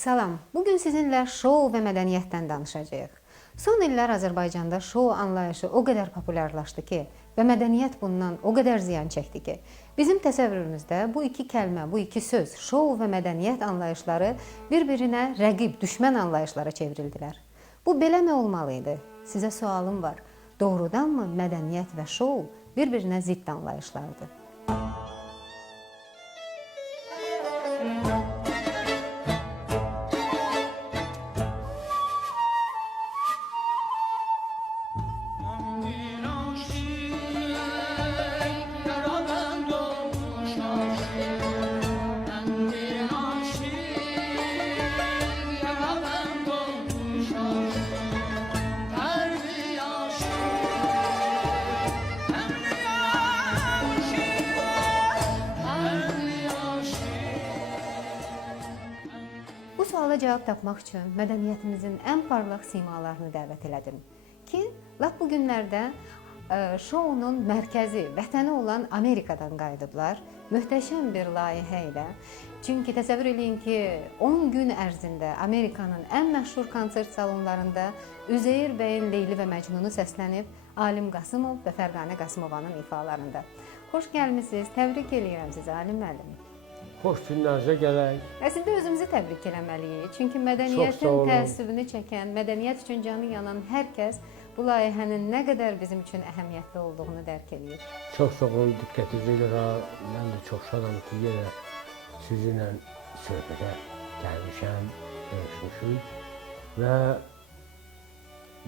Salam, bugün sizinlə şou və mədəniyyətdən danışacağıq. Son illər Azərbaycanda şou anlayışı o qədər populyarlaşdı ki və mədəniyyət bundan o qədər ziyan çəkdi ki, bizim təsəvvürümüzdə bu iki kəlmə, bu iki söz, şou və mədəniyyət anlayışları bir-birinə rəqib, düşmən anlayışlara çevrildilər. Bu beləmi olmalı idi? Sizə sualım var. Doğrudanmı mədəniyyət və şou bir-birinə zidd anlayışlardır? Bu suala cavab tapmaq üçün mədəniyyətimizin ən parlaq simalarını dəvət elədim ki, lap bu günlərdə şounun mərkəzi, vətəni olan Amerikadan qayıdıblar, möhtəşəm bir layihə ilə. Çünki təsəvvür eləyin ki, 10 gün ərzində Amerikanın ən məşhur konsert salonlarında Üzeyir bəyin Leyli və Məcnunu səslənib Alim Qasımov və Fərqanə Qasımovanın ifalarında. Xoş gəlmisiniz, təbrik edirəm sizi Alim müəllim. Xoş günlərinizə gələk. Əslində özümüzü təbrik eləməliyik. Çünki mədəniyyətin təsirini çəkən, mədəniyyət üçün canı yanan hər kəs bu layihənin nə qədər bizim üçün əhəmiyyətli olduğunu dərk edir. Çox sağ olun, diqqətinizi görə. Mən də çox şadam ki, yenə sizinlə söhbətə gəlmişəm, görüşmüşük və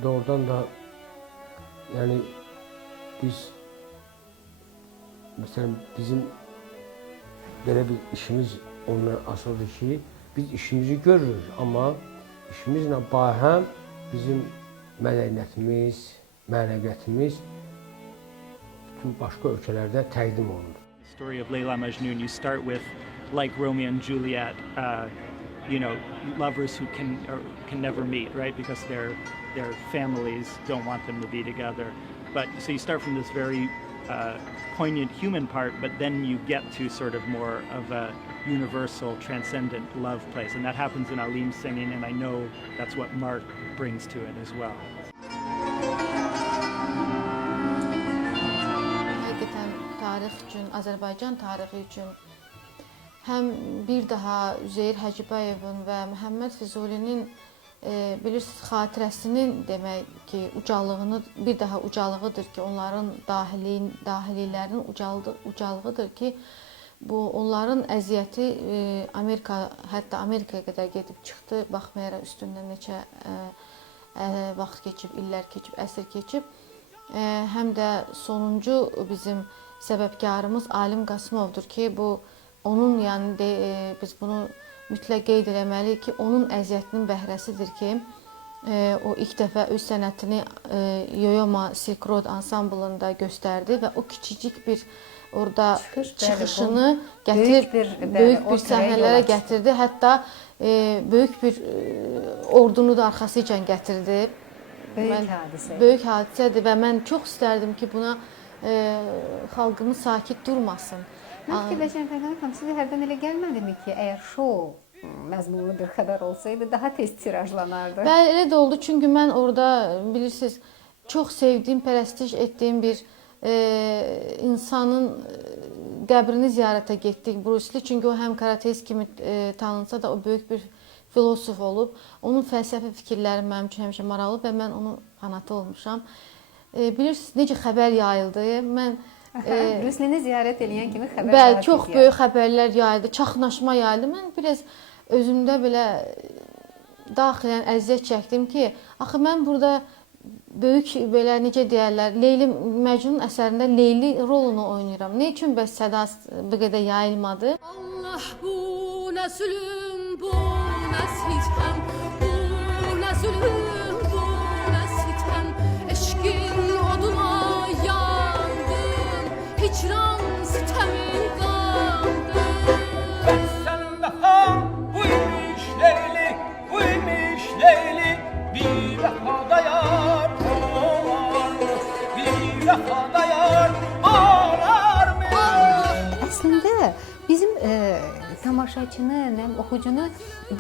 doğrudan da yəni məsələn bizim belə bir işimiz ondan asılıdır ki, biz işimizi görürük, amma işimizlə bahəm bizim mədəniyyətimiz, mənəviyyatımız bütün başqa ölkələrdə təqdim olunur. The story of Layla Majnun, you start with, like Romeo and Juliet, lovers who can never meet, right? Because their families don't want them to be together. But so you start from this very poignant human part, but then you get to sort of more of a universal, transcendent love place. And that happens in Alim's singing, and I know that's what Mark brings to it as well. Həqiqətən tarix üçün, Azərbaycan tarixi üçün həm bir daha Üzeyir Hacıbayevin və Məhəmməd Füzulinin bilirsiniz, xatirəsinin demək ki, ucalığını bir daha ucalığıdır ki, onların dahililərinin ucalığıdır ki, bu onların əziyyəti hətta Amerikaya qədər gedib çıxdı, baxmayaraq üstündən neçə vaxt keçib, illər keçib, əsr keçib. Həm də sonuncu bizim səbəbkarımız Alim Qasımovdur ki, bu onun yəni biz bunu mütləq qeyd eləməliyik ki, onun əziyyətinin bəhrəsidir ki, o ilk dəfə öz sənətini Yoyoma Silk Road ansamblında göstərdi və o kiçicik bir orada çıxışını gətirib böyük bir səhnələrə gətirdi. Hətta böyük bir ordunu da arxasıca gətirdi. Böyük hadisədir və mən çox istərdim ki, buna xalqımız sakit durmasın. Mən fikirləşən Fərqanə xanım, sizə hərdən elə gəlmədimi ki, əgər şou məzmunlu bir xəbər olsaydı, daha tez tirajlanardı? Bəli, elə də oldu. Çünki mən orada, bilirsiniz, çox sevdiyim, pərəstiş etdiyim bir insanın qəbrini ziyarətə getdik, Bruce Lee. Çünki o həm karatist kimi tanınsa da, o böyük bir filosof olub. Onun fəlsəfi fikirləri mənim üçün həmişə maraqlı və mən onun fanatı olmuşam. Bilirsiniz, necə xəbər yayıldı? Mən Bruce Lee-ni ziyarət edən kimi xəbər bəli, çox böyük xəbərlər yayıldı, çaxnaşma yayıldı. Mən biraz özümdə belə daxilən əziyyət çəkdim ki, axı mən burada böyük belə necə deyərlər, Leyli Məcnun əsərində Leyli rolunu oynayıram. Nə üçün bəs səda bu qədər yayılmadı? Allah bu nə zülüm, bu nə sitem, bu nə zülüm, bu nə sitem, eşqin oduna yandım, hicran sitemin qandım. Sen daha buymuş Leyli, buymuş Leyli, bir vefada yar varmış, bir vefada yar varmış. Əslində bizim tamaşa tamaşaçını, həm oxucunu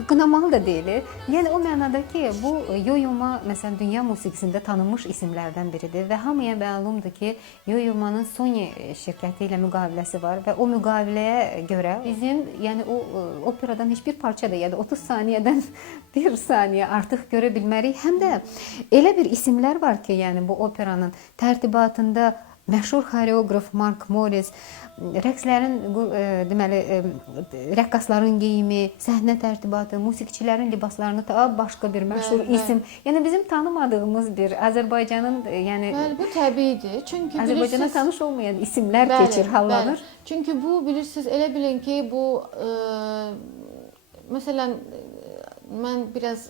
qınamalı da deyilir. Yəni o mənada ki, bu Yo-Yoma məsələn dünya musiqisində tanınmış isimlərdən biridir və hamıya məlumdur ki, Yo-Yomanın Sony şirkəti ilə müqaviləsi var və o müqaviləyə görə bizim yəni o operadan heç bir parça da ya da 30 saniyədən 1 saniyə artıq görə bilmərik. Həm də elə bir isimlər var ki, yəni bu operanın tərtibatında məşhur xoreoqraf Mark Morris, rəqslərin deməli rəqqasların geyimi, səhnə tərtibatı, musiqiçilərin libaslarını ta başqa bir məşhur isim. Yəni bizim tanımadığımız bir Azərbaycanın yəni Bəli, bu təbiidir. Çünki Azərbaycana tanış olmayan isimlər keçir, hallanır. Bəli. Çünki bu bilirsiniz, elə bilin ki, bu məsələn mən biraz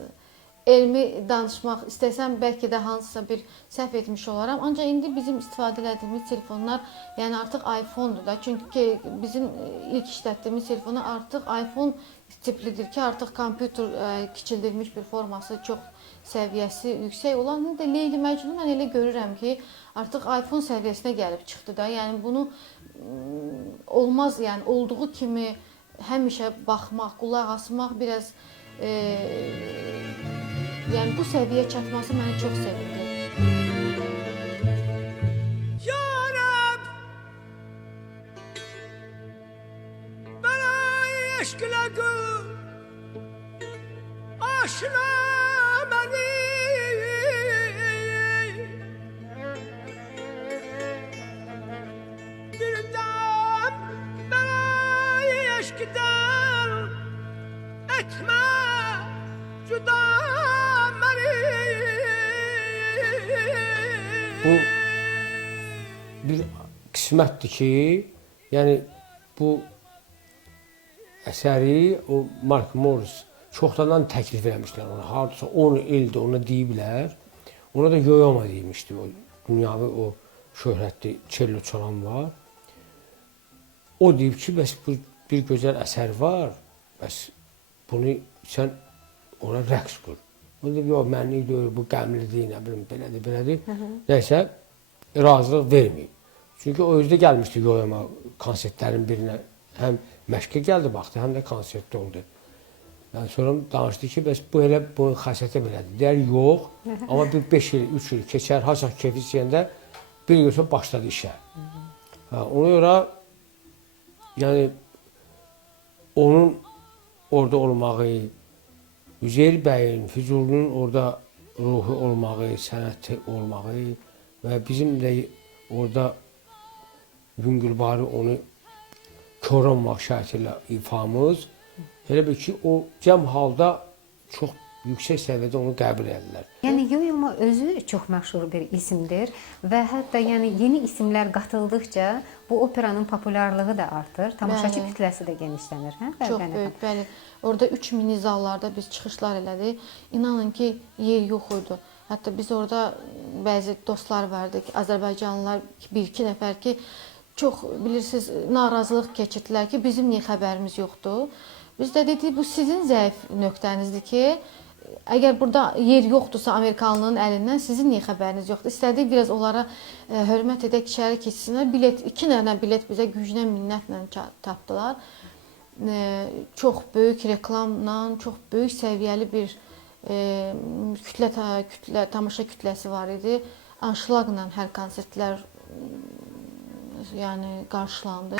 elmi danışmaq istəsəm bəlkə də hansısa bir səhv etmiş olaram. Ancaq indi bizim istifadə etdiyimiz telefonlar, yəni artıq iPhone-dur da. Çünki bizim ilk işlətdiyimiz telefonlar artıq iPhone tiplidir ki, artıq kompüter kiçildilmiş bir forması, çox səviyyəsi yüksək olan da Leyli Məcnun mən elə görürəm ki, artıq iPhone səviyyəsinə gəlib çıxdı da. Yəni bunu olmaz, yəni olduğu kimi həmişə baxmaq, qulaq asmaq biraz yəni bu səviyyəyə çatması məni çox sevindir. Ya Rab, bana eşkile gül, aşına beni. Bir dem bana eşkiden etme cüda. Bu bir qismətdir ki, yəni bu əsəri o Mark Morris çoxdan təklif eləmişlər ona. Hardasa 10 ildir ona deyiblər. Ona da Yo-Yoma deymişdi. O dünyavi o şöhrətli cello çalan var. O deyib ki, bəs bu bir gözəl əsər var. Bəs bunu sən ona rəqs qur. O deyib, yox, mənlik deyil, bu qəmlidir, nə bilim, belədir, belədir. Nəysə, razılıq verməyib. Çünki o özdə gəlmişdi Yo-Yoma konsertlərin birinə. Həm məşqə gəldi, baxdı, həm də konsertdə oldu. Yəni, sonra danışdı ki, bəs bu elə bunun xasiyyəti belədir. Deyər, yox, amma bir 5 il, 3 il keçər, haçaq keyfi istəyəndə bir gün sonra başladı işə. Ona görə, yəni, onun orada olmağı, Üzeyir bəyin, Füzulinin orada ruhu olmağı, sənəti olmağı və bizim də orada Yüngülbarı onu korunmaq şərti ilə ifamız, elə bir ki, o cəm halda çox yüksək səviyyədə onu qəbul edirlər. Yəni Yo-Yoma özü çox məşhur bir isimdir və hətta yəni yeni isimlər qatıldıqca bu operanın populyarlığı da artır, tamaşaçı kütləsi də genişlənir, hə? Çox böyük, bəli. Orada 3 mini zallarda biz çıxışlar elədik. İnanın ki, yer yox idi. Hətta biz orada bəzi dostlar vardı ki, Azərbaycanlılar bir-iki nəfər ki, çox bilirsiniz, narazılıq keçirdilər ki, bizim niyə xəbərimiz yoxdur? Biz də dedik, bu sizin zəif nöqtənizdir ki, əgər burada yer yoxdursa Amerikanlının əlindən sizin niyə xəbəriniz yoxdur? İstədik biraz onlara hörmət edək, içəri keçsinlər. Bilet, 2 dənə bilet bizə güclə, minnətlə tapdılar. Çox böyük reklamla, çox böyük səviyyəli bir tamaşa kütləsi var idi. Anşlaqla hər konsertlər yəni qarşılandı.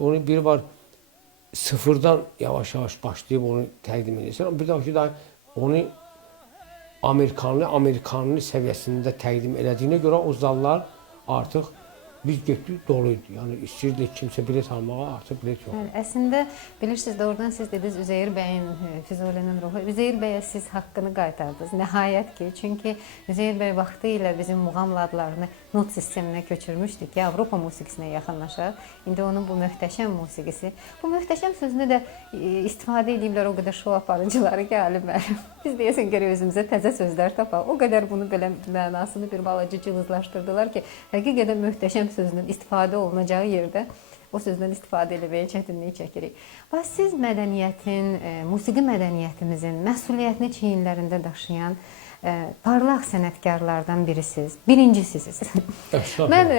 Onu biri var sıfırdan yavaş-yavaş başlayıb onu təqdim edirsən. Bir də ki, onu Amerikanlı səviyyəsində təqdim elədiyinə görə o zallar artıq Biz getdik doluydu. Yəni istəyirdik kimsə bilet almağa, artıq bilet yox. Yəni, əslində bilirsiniz doğrudan siz dediniz Üzeyir bəyin, Füzulinin ruhu. Üzeyir bəyə siz haqqını qaytardınız. Nəhayət ki, çünki Üzeyir bəy vaxtı ilə bizim muğam ladlarını not sisteminə köçürmüşdük ki, Avropa musiqisinə yaxınlaşaq. İndi onun bu möhtəşəm musiqisi. Bu möhtəşəm sözünü də istifadə ediblər o qədər şou aparıcıları ki, alim müəllim. Biz deyəsən gərək özümüzə təzə sözlər tapaq. O qədər bunu belə mənasını bir balaca cılızlaşdırdılar ki, həqiqətən möhtəşəm sözünün istifadə olunacağı yerdə o sözdən istifadə etməyə çətinlik çəkirik. Bax siz mədəniyyətin, musiqi mədəniyyətimizin məsuliyyətini çiyinlərində daşıyan parlaq sənətkarlardan birisiniz. Birincisiniz. Mən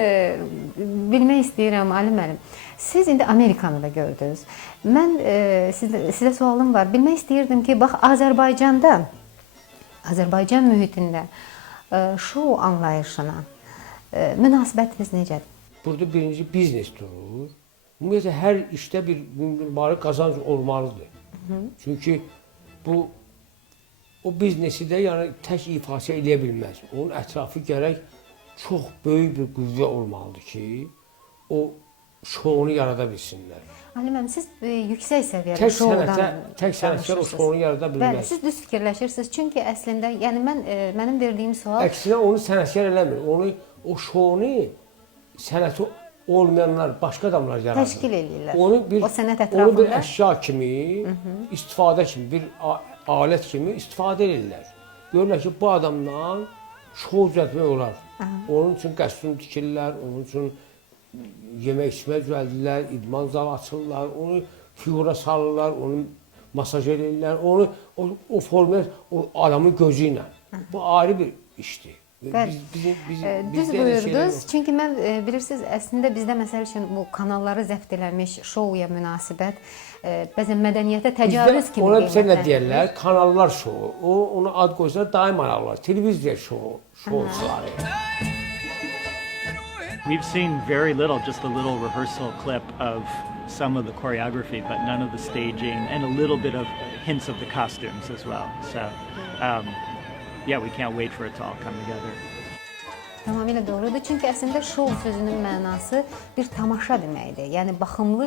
bilmək istəyirəm Ali müəllim. Siz indi Amerikanı da gördünüz. Mən sizə sualım var. Bilmək istəyirdim ki, bax Azərbaycanda, Azərbaycan mühitində şou anlayışına münasibətiniz necədir? Burada birinci biznes durur. Ümumiyyətlə hər işdə bir mübarək qazanc olmalıdır. Çünki bu o biznesi də yəni tək ifası eləyə bilməz. Onun ətrafı gərək çox böyük bir qüvvə olmalıdır ki, o şounu yarada bilsinlər. Ali müəllim, siz yüksək səviyyəli şoudan tək sənətkar o şounu yarada bilməz. Bəli, siz düz fikirləşirsiniz. Çünki əslində, yəni mənim verdiyim sual əksinə onu sənətkar eləmir. O şounu sənəti olmayanlar, başqa adamlar yaradır. Təşkil eləyirlər. O sənət onu ətrafında bir əşya kimi, istifadə kimi, bir alət kimi istifadə edirlər. Görürlər ki, bu adamdan şou düzəltmək olar. Onun üçün qəsrunu tikirlər, onun üçün yemək içmək düzəldirlər, idman zalı açırlar, onu figura salırlar, onu masaj edirlər, onu o formaya, o adamın gözü ilə. Bu ayrı bir işdir. Düz buyurdunuz. Çünki mən bilirsiniz, əslində bizdə məsəl üçün bu kanalları zəbt eləmiş şouya münasibət bəzən mədəniyyətə təcavüz kimi ona bizə nə deyirlər? Kanallar şovu. Ona ad qoysalar daim alırlar. Televiziya şovçuları. We've seen very little, just a little rehearsal clip of some of the choreography, but none of the staging, and a little bit of hints of the costumes as well. So, yeah, we can't wait for it to all come together. Tamamilə doğrudur. Çünki əslində şou sözünün mənası bir tamaşa deməkdir. Yəni baxımlı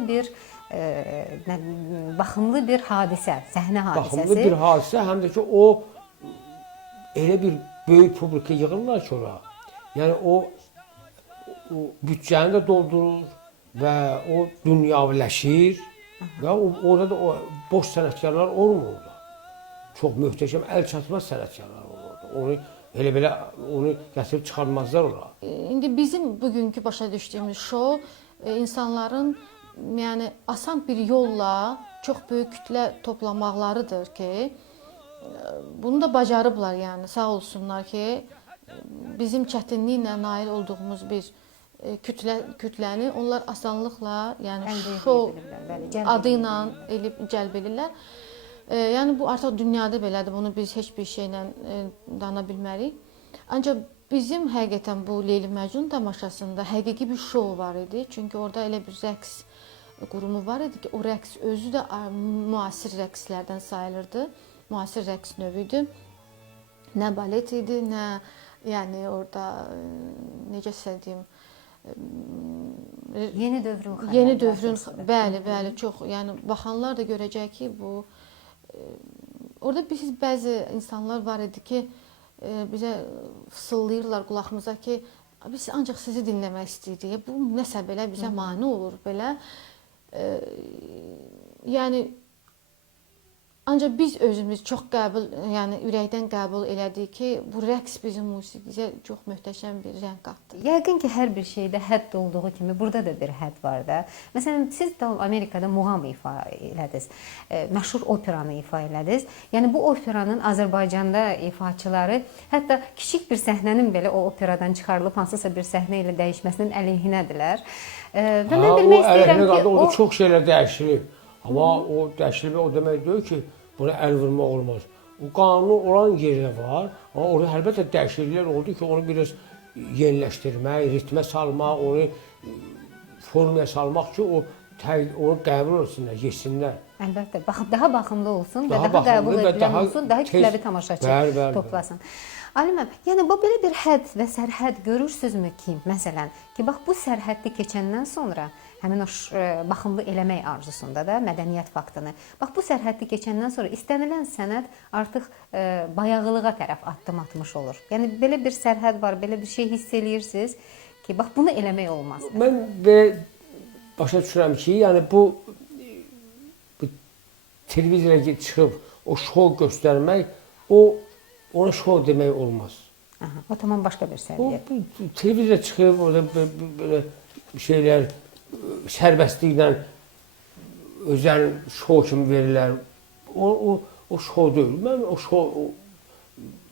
bir hadisə, səhnə hadisəsi. Baxımlı bir hadisə, həm də ki o elə bir böyük publika yığırlar ki ora. Yəni o büdcəni də doldurur və o dünyaviləşir və orada da o boş sənətkarlar olmur orada. Çox möhtəşəm, əl çatmaz sənətkarlar olur orada. Onu elə belə onu gətirib çıxarmazlar ora. İndi bizim bugünkü başa düşdüyümüz şou insanların yəni asan bir yolla çox böyük kütlə toplamaqlarıdır ki, bunu da bacarıblar yəni sağ olsunlar ki, bizim çətinliklə nail olduğumuz bir kütləni onlar asanlıqla, yəni şou adı ilə cəlb edirlər. Yəni bu artıq dünyada belədir. Bunu biz heç bir şeylə dana bilmərik. Ancaq bizim həqiqətən bu Leyli Məcnun tamaşasında həqiqi bir şou var idi. Çünki orada elə bir rəqs qurumu var idi ki, o rəqs özü də müasir rəqslərdən sayılırdı. Müasir rəqs növüdür. Nə balet idi, nə yəni orada necə deyim, yeni dövrün bəli, çox, yəni baxanlar da görəcək ki, bu orada bəzi insanlar var idi ki, bizə fısıldayırlar qulağımıza ki, biz ancaq sizi dinləmək istəyirik. Bu nəsə belə bizə mane olur belə. Yəni ancaq biz özümüz çox yəni ürəkdən qəbul elədik ki, bu rəqs bizim musiqimizə çox möhtəşəm bir rəng qatdı. Yəqin ki, hər bir şeydə hədd olduğu kimi burada da bir hədd var da. Məsələn, siz də Amerikada muğam ifa elədiniz, məşhur operanı ifa elədiniz. Yəni bu operanın Azərbaycanda ifaçıları hətta kiçik bir səhnənin belə o operadan çıxarılıb hansısa bir səhnə ilə dəyişməsinin əleyhinədirlər. Və mən bilmək istəyirəm ki, o çox şeylər dəyişilib. Amma o dəyişilmə o demək deyil ki, buna əl vurmaq olmaz. O qanunu olan yerdə var, amma orada əlbəttə dəyişikliklər oldu ki, onu biraz yeniləşdirmək, ritmə salmaq, onu formaya salmaq ki, o onu qəbul etsinlər, yesinlər. Əlbəttə, daha baxımlı olsun və Daha daha qəbul baxımlı və edilən daha olsun, daha tez- kütləvi tamaşaçı Bəli. toplasın. Ali müəllim, yəni bu belə bir hədd və sərhəd görürsünüzmü ki, məsələn, ki bax bu sərhəddi keçəndən sonra həmin o baxımlı eləmək arzusunda da mədəniyyət faktını. Bax bu sərhəddi keçəndən sonra istənilən sənət artıq bayağılığa tərəf addım atmış olur. Yəni belə bir sərhəd var, belə bir şey hiss eləyirsiniz ki, bax bunu eləmək olmaz. Mən belə başa düşürəm ki, yəni bu televiziyaya çıxıb o şou göstərmək, ona şou demək olmaz. Aha, o tamam başqa bir O səviyyə. televiziyaya çıxıb orada belə şeylər sərbəstliklə özəl şou kimi verirlər. O şou deyil. Mən o şou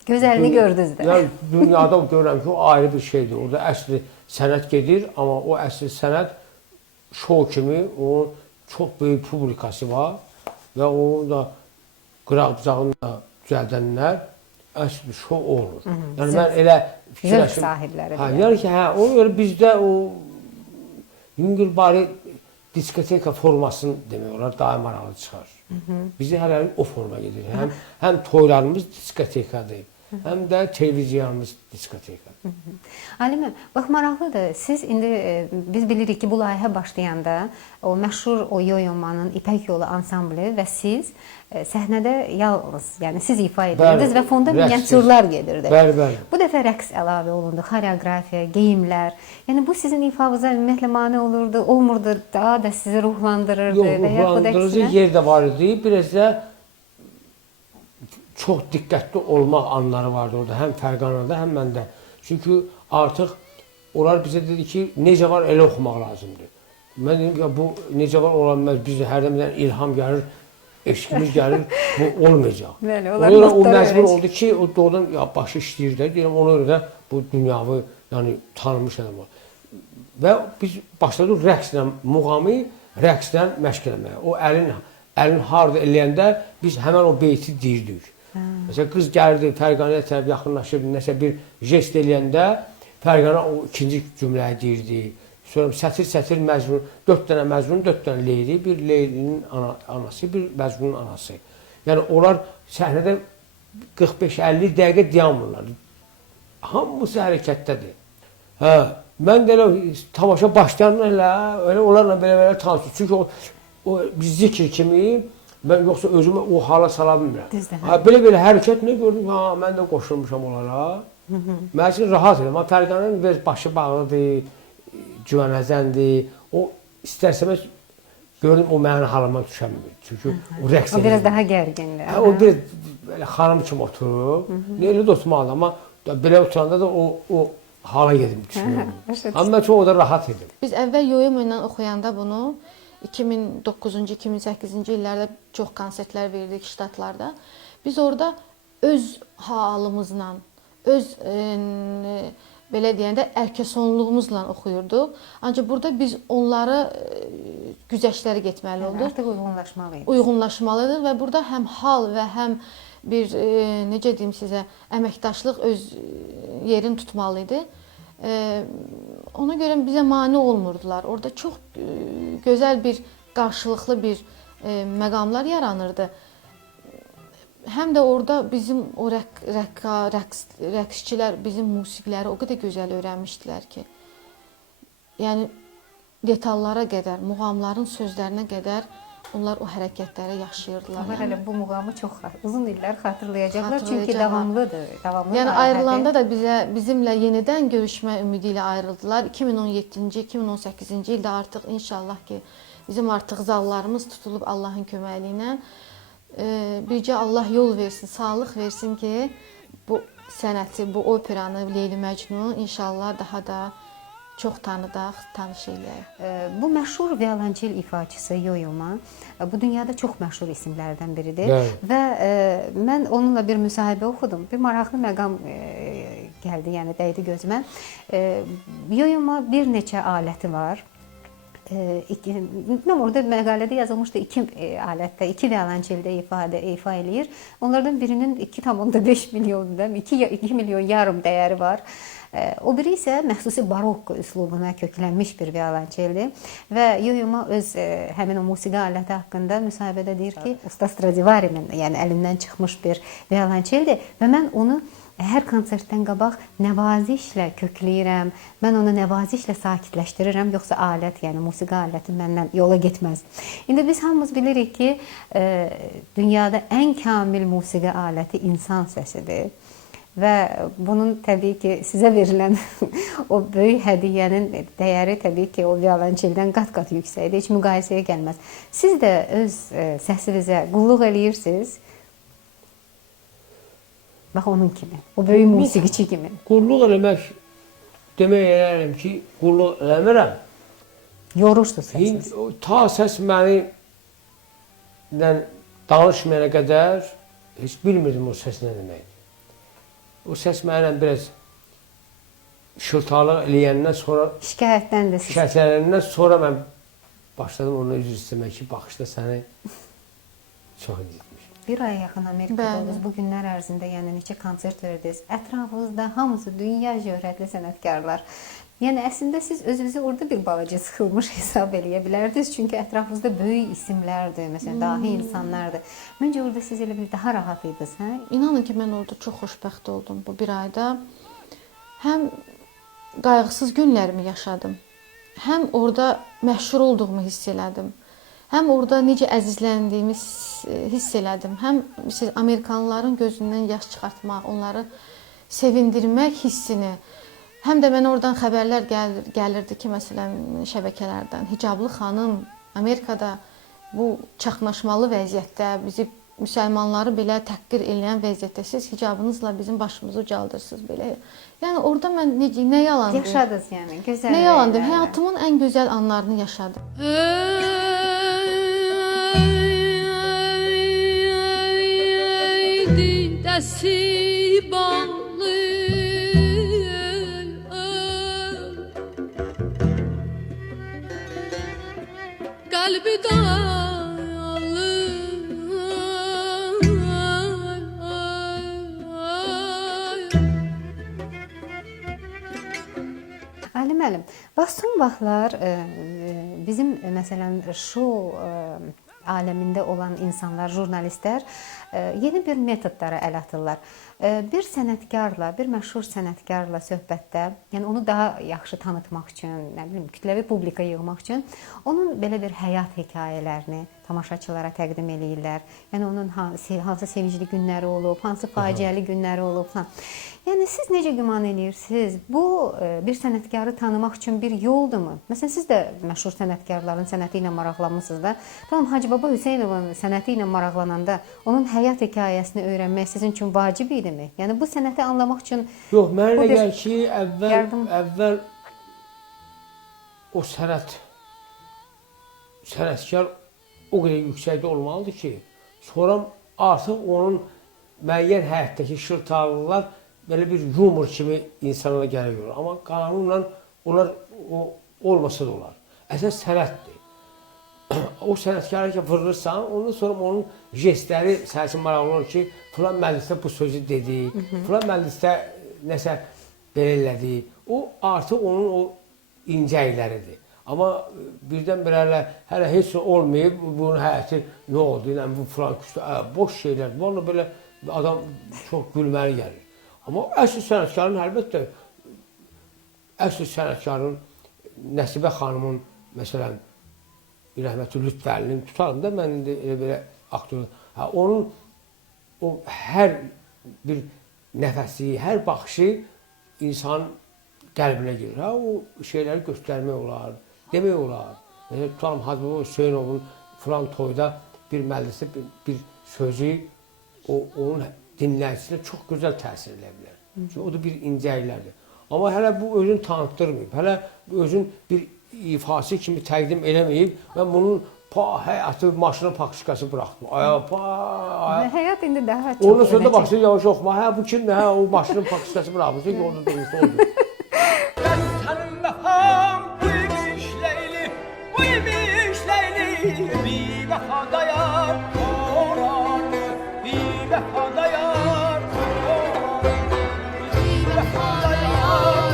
Gözəlini gördünüz də. Yəni dünyada görürəm ki, o ayrı bir şeydir. Orada əsl sənət gedir, amma o əsl sənət şou kimi onun çox böyük publikası var və onu da qıraq-bıçağını da düzəldənlər əsl şou olur. Yəni mən elə Zövq sahibləri. Hə, yəni ki, hə, ona görə bizdə o yüngülbari diskoteka formasını demək olar daha maraqlı çıxar. Bizi hələlik o forma gedir. Həm toylarımız diskotekadır, həm də televiziyamız diskotekadır. Ali müəllim, bax maraqlıdır. Siz indi biz bilirik ki, bu layihə başlayanda o məşhur o Yoyomanın İpək Yolu ansamblı və siz səhnədə yalnız, yəni siz ifa edirdiniz və fonda miniatürlər gedirdi. Bəli. Bu dəfə rəqs əlavə olundu, xoreografiya, geyimlər. Yəni bu sizin ifanıza ümumiyyətlə mane olurdu, olmurdu, daha da sizi ruhlandırırdı Yox, və yaxud ruhlandırıcı əksinə? yer də var idi. Biraz da çox diqqətli olmaq anları vardı orada. Həm Fərqanada, həm məndə. Çünki artıq onlar bizə dedi ki, necə var elə oxumaq lazımdır. Mən dedim ki, bu necə var ola bilməz. Bizə hərdən bir ilham gəlir, eşqimiz gəlir, bu olmayacaq. Bəli, Ona onlar görə o notlar məcbur öyrəşir. oldu ki, o doğrudan ya, başı işləyir də. Deyirəm, ona görə də bu dünyavi, yəni tanınmış adam var. Və biz başladıq rəqslə, muğamı rəqslə məşq eləməyə. O əlin harda eləyəndə biz həmən o beyti deyirdik. Məsələn, qız gəlirdi, Fərqanəyə tərəf yaxınlaşıb, nəsə bir jest eləyəndə Fərqanə o ikinci cümləyi deyirdi. Sonra sətir məzmun, 4 dənə məzmun, 4 dənə Leyli, bir Leylinin anası, bir Məzmunun anası. Yəni onlar səhnədə 45-50 dəqiqə dayanmırlar. Hamısı hərəkətdədir. Hə, mən də elə tamaşa başlayanlar elə onlarla belə tanışdım. Çünki o bir zikir kimi mən yoxsa özümü o hala sala bilmirəm. Düzdür. Ha, belə hərəkət nə gördüm? Ha, mən də qoşulmuşam onlara. Mən üçün rahat edim. Amma Fərqanənin biraz başı bağlıdır, güvənəzəndir. O istərsəməz gördüm o mənim halıma düşəmir. Çünki o rəqs edir. O biraz daha gərgindir. Hə, o bir belə xanım kimi oturub. Elə də oturmalı, amma belə oturanda da o hala gedib düşünürəm. Amma mən çox o da rahat idim. Biz əvvəl Yoyoma ilə oxuyanda bunu 2009-cu, 2008-ci illərdə çox konsertlər verirdik ştatlarda. Biz orada öz halımızla, öz belə deyəndə ərkəsonluğumuzla oxuyurduq. Ancaq burada biz onları güzəştləri getməli olduq. Artıq uyğunlaşmalıyıq. Uyğunlaşmalıdır və burada həm hal və həm bir necə deyim sizə, əməkdaşlıq öz yerini tutmalı idi. Ona görə bizə mane olmurdular. Orada çox gözəl bir qarşılıqlı bir məqamlar yaranırdı. Həm də orada bizim o rəqsçilər bizim musiqiləri o qədər gözəl öyrənmişdilər ki, yəni detallara qədər, muğamların sözlərinə qədər onlar o hərəkətləri yaşayırdılar. Onlar hələ bu muğamı çox uzun illər xatırlayacaqlar, çünki Xatırlayacaqlar. davamlıdır. Yəni ayrılanda da bizimlə yenidən görüşmə ümidi ilə ayrıldılar. 2017-ci, 2018-ci ildə artıq inşallah ki, bizim artıq zallarımız tutulub Allahın köməyi ilə. Bircə Allah yol versin, sağlıq versin ki, bu sənəti, bu operanı Leyli Məcnun inşallah daha da çox tanıdaq, tanış eləyək. Bu məşhur violonçel ifaçısı Yoyoma bu dünyada çox məşhur isimlərdən biridir. Bəli. Və mən onunla bir müsahibə oxudum. Bir maraqlı məqam gəldi, yəni dəydi gözümə. Yoyoma bir neçə aləti var. Orada məqalədə yazılmışdı 2 alətdə, 2 violonçeldə ifa eləyir. Onlardan birinin 2,5 milyon, 2 milyon yarım dəyəri var. O biri isə məxsusi barok üslubuna köklənmiş bir violonçeldir və Yo-Yo öz həmin o musiqi aləti haqqında müsahibədə deyir ki, usta Stradivarinin, yəni əlindən çıxmış bir violonçeldir və mən onu hər konsertdən qabaq nəvazişlə kökləyirəm. Mən onu nəvazişlə sakitləşdirirəm, yoxsa alət, yəni musiqi aləti məndən yola getməz. İndi biz hamımız bilirik ki, dünyada ən kamil musiqi aləti insan səsidir. Və bunun təbii ki, sizə verilən o böyük hədiyyənin dəyəri təbii ki, o violonçeldən qat-qat yüksəkdir. Heç müqayisəyə gəlməz. Siz də öz səsinizə qulluq eləyirsiniz. Bax onun kimi, o böyük musiqiçi kimi. Qulluq eləmək demək elərəm ki, qulluq eləmirəm. Yorursunuz səsiniz. Ta səs məni danışmayana qədər heç bilmirdim o səs nə deməkdir. O səs mənimlə biraz şıltaqlıq eləyəndən sonra, şikayətlənəndən sonra mən başladım ona üzr istəmək ki, baxışda səni çox incitmiş. Bir aya yaxın Amerikada oldunuz. Bu günlər ərzində yəni neçə konsert verdiniz. Ətrafınızda hamısı dünya şöhrətli sənətkarlar. Yəni əslində siz özünüzü orada bir balaca sıxılmış hesab eləyə bilərdiniz. Çünki ətrafınızda böyük isimlərdir, məsələn, dahi insanlardır. Məncə orada siz elə bir daha rahat idiniz, hə? İnanın ki, mən orada çox xoşbəxt oldum bu bir ayda. Həm qayğısız günlərimi yaşadım, həm orada məşhur olduğumu hiss elədim. Həm orada necə əzizləndiyimi hiss elədim. Həm siz Amerikanlıların gözündən yaş çıxartmaq, onları sevindirmək hissini. Həm də mənə oradan xəbərlər gəlirdi ki, məsələn, şəbəkələrdən hicablı xanım Amerikada bu çaxnaşmalı vəziyyətdə bizi müsəlmanları belə təhqir eləyən vəziyyətdə siz hicabınızla bizim başımızı ucaldırsınız belə. Yəni orada mən nə yalan deyim? Yaşadınız yəni, gözəl. Nə yalan deyim? Həyatımın ən gözəl anlarını yaşadım. Dəsi bağlı qəlbi dağlı Ali müəllim, bax son vaxtlar bizim məsələn şou aləmində olan insanlar, jurnalistlər yeni bir metodlara əl atırlar. Bir sənətkarla, bir məşhur sənətkarla söhbətdə, yəni onu daha yaxşı tanıtmaq üçün, nə bilim, kütləvi publika yığmaq üçün onun belə bir həyat hekayələrini tamaşaçılara təqdim eləyirlər. Yəni onun hansı sevincli günləri olub, hansı faciəli günləri olub falan. Yəni siz necə güman edirsiniz? Bu bir sənətkarı tanımaq üçün bir yoldurmu? Məsələn, siz də məşhur sənətkarların sənəti ilə maraqlanmısınız da. Tamam, Hacı Baba Hüseynovun sənəti ilə maraqlananda onun həyat hekayəsini öyrənmək sizin üçün vacib idimi? Yəni bu sənəti anlamaq üçün yox, mənə elə gəlir ki, əvvəl o sənətkar o qədər yüksəkdə olmalıdır ki, sonra artıq onun müəyyən həyatdakı şıltaqlıqlar belə bir yumor kimi insanlara gəlir. Amma qanunla onlar olmasa da olar. Əsas sənətdir. O sənətkarı ki, vurursan, ondan sonra onun jestləri sənətin maraqlı olur ki, filan məclisdə bu sözü dedi, filan məclisdə nəsə belə elədi. O artıq onun o incəkləridir. Amma birdən-birə hələ heç olmayıb, bunun həyəti nə oldu, yəni bu filan küçdə, boş şeylər, vallahi belə adam çox gülməli gəlir. Amma əsl sənətkarın əlbəttə, əsl sənətkarın Nəsibə xanımın, məsələn, rəhmətli Lütfəlinin tutalım da, mən indi elə belə aktör, onun o hər bir nəfəsi, hər baxışı insanın qəlbinə girir. O şeyləri göstərmək olar, demək olar. Tutalım, Hacı Baba Hüseynovun filan toyda bir məclisdə bir sözü onun dinləyicisinə çox gözəl təsir edə bilər. Çünki o da bir incəliklərdir. Amma hələ bu özünü tanıtdırmayıb, hələ özün bir ifası kimi təqdim eləməyib və bunun həyatı maşının pakışkası buraxdım. Həyat indi daha çox. Ondan sonra da başlayır yavaş oxuma. Bu kimdir? O maşının pakışkası buraxmış. Yolda doğrusu oldu. Ben tanımam bu imiş Leyli, bu imiş Leyli. Bir vefada yar oranı, bir vefada yar oranı, bir vefada yar.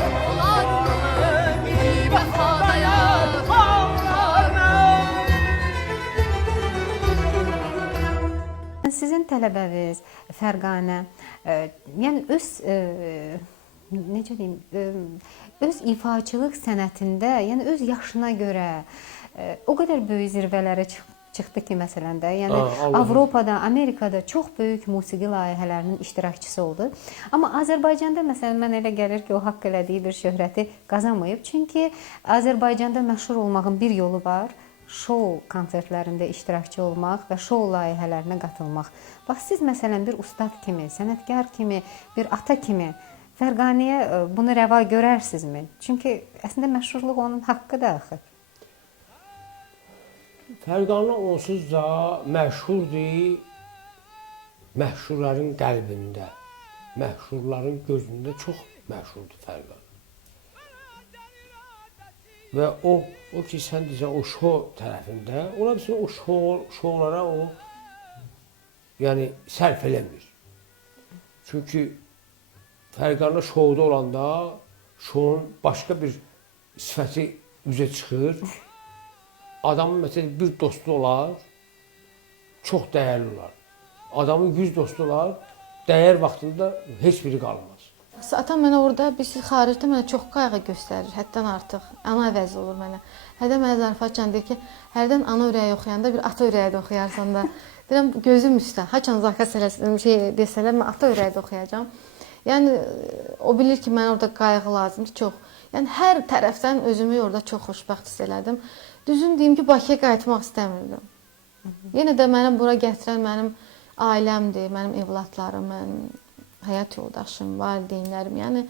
Sizin tələbəniz Fərqanə, yəni öz necə deyim, öz ifaçılıq sənətində, yəni öz yaşına görə o qədər böyük zirvələrə çıxdı ki, məsələn də, yəni Avropada, Amerikada çox böyük musiqi layihələrinin iştirakçısı oldu. Amma Azərbaycanda məsələn mən elə gəlir ki, o haqq elədiyi bir şöhrəti qazanmayıb. Çünki Azərbaycanda məşhur olmağın bir yolu var. Şou konsertlərində iştirakçı olmaq və şou layihələrinə qatılmaq. Bax siz məsələn bir ustad kimi, sənətkar kimi, bir ata kimi Fərqanəyə bunu rəva görərsinizmi? Çünki əslində məşhurluq onun haqqıdır axı. Fərqanə onsuz da məşhurdur, məşhurların qəlbində, məşhurların gözündə çox məşhurdur Fərqanə. Və o ki, sən deyirsən, o şou tərəfində, ola bilsin, o şoulara o yəni sərf eləmir. Çünki Fərqanə şouda olanda şoun başqa bir sifəti üzə çıxır. Adamın məsələn bir dostu olar, çox dəyərli olar. Adamın 100 dostu olar, dəyər vaxtında heç biri qalmaz. Atam mənə orada, siz xaricdə mənə çox qayğı göstərir, həddən artıq. Ana əvəzi olur mənə. Hərdən mənə zarafatcan deyir ki, hərdən ana ürəyi oxuyanda bir ata ürəyi də oxuyarsan da. Deyirəm, gözüm üstə. Haçan zakaz desələr, mən ata ürəyi də oxuyacam. Yəni, o bilir ki, mənə orada qayğı lazımdır, çox. Yəni, hər tərəfdən özümü orada çox xoşbəxt hiss elədim. Düzün deyim ki, Bakıya qayıtmaq istəmirdim. Yenə də mənə bura gətirən mənim ailəmdir, mənim evlatlarım, mənim həyat yoldaşım, valideynlərim, yəni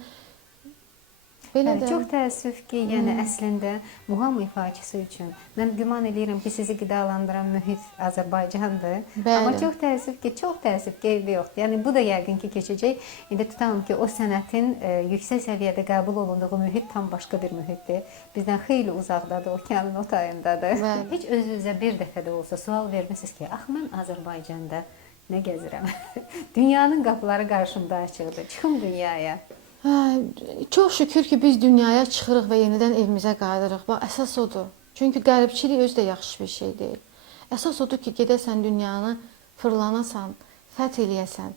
belə də... Çox təəssüf ki, yəni əslində muğam ifaçısı üçün mən güman edirəm ki, sizi qidalandıran mühit Azərbaycandır. Amma çox təəssüf ki, evdə yoxdur. Yəni bu da yəqin ki, keçəcək. İndi tutalım ki, o sənətin yüksək səviyyədə qəbul olunduğu mühit tam başqa bir mühitdir. Bizdən xeyli uzaqdadır, okeanın o tayındadır. Heç özünüzə bir dəfə də olsa sual vermisiniz ki, ax mən Azərbaycanda nə gəzirəm? Dünyanın qapıları qarşımda açıqdır. Çıxım dünyaya. Çox şükür ki, biz dünyaya çıxırıq və yenidən evimizə qayıdırıq. Bax, əsas odur. Çünki qəribçilik özü də yaxşı bir şey deyil. Əsas odur ki, gedəsən dünyanı, fırlanasan, fəth eləyəsən,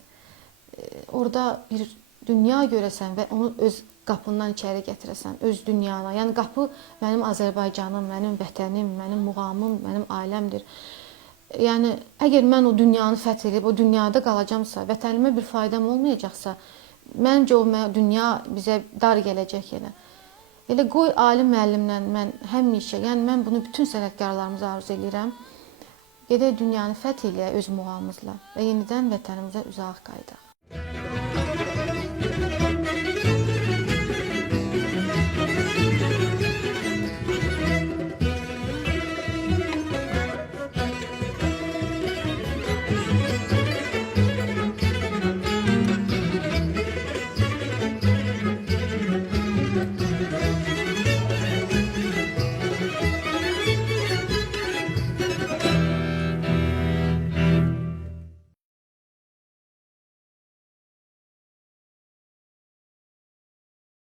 orada bir dünya görəsən və onu öz qapından içəri gətirəsən, öz dünyana. Yəni, qapı mənim Azərbaycanım, mənim vətənim, mənim muğamım, mənim ailəmdir. Yəni, əgər mən o dünyanı fəth edib, o dünyada qalacamsa, vətənimə bir faydam olmayacaqsa, məncə o dünya bizə dar gələcək yenə. Elə qoy alim müəllimlə mən həmişə, yəni mən bunu bütün sənətkarlarımıza arzu edirəm. Gedək dünyanı fəth eləyək öz muğamımızla və yenidən vətənimizə uzaq qayıdaq.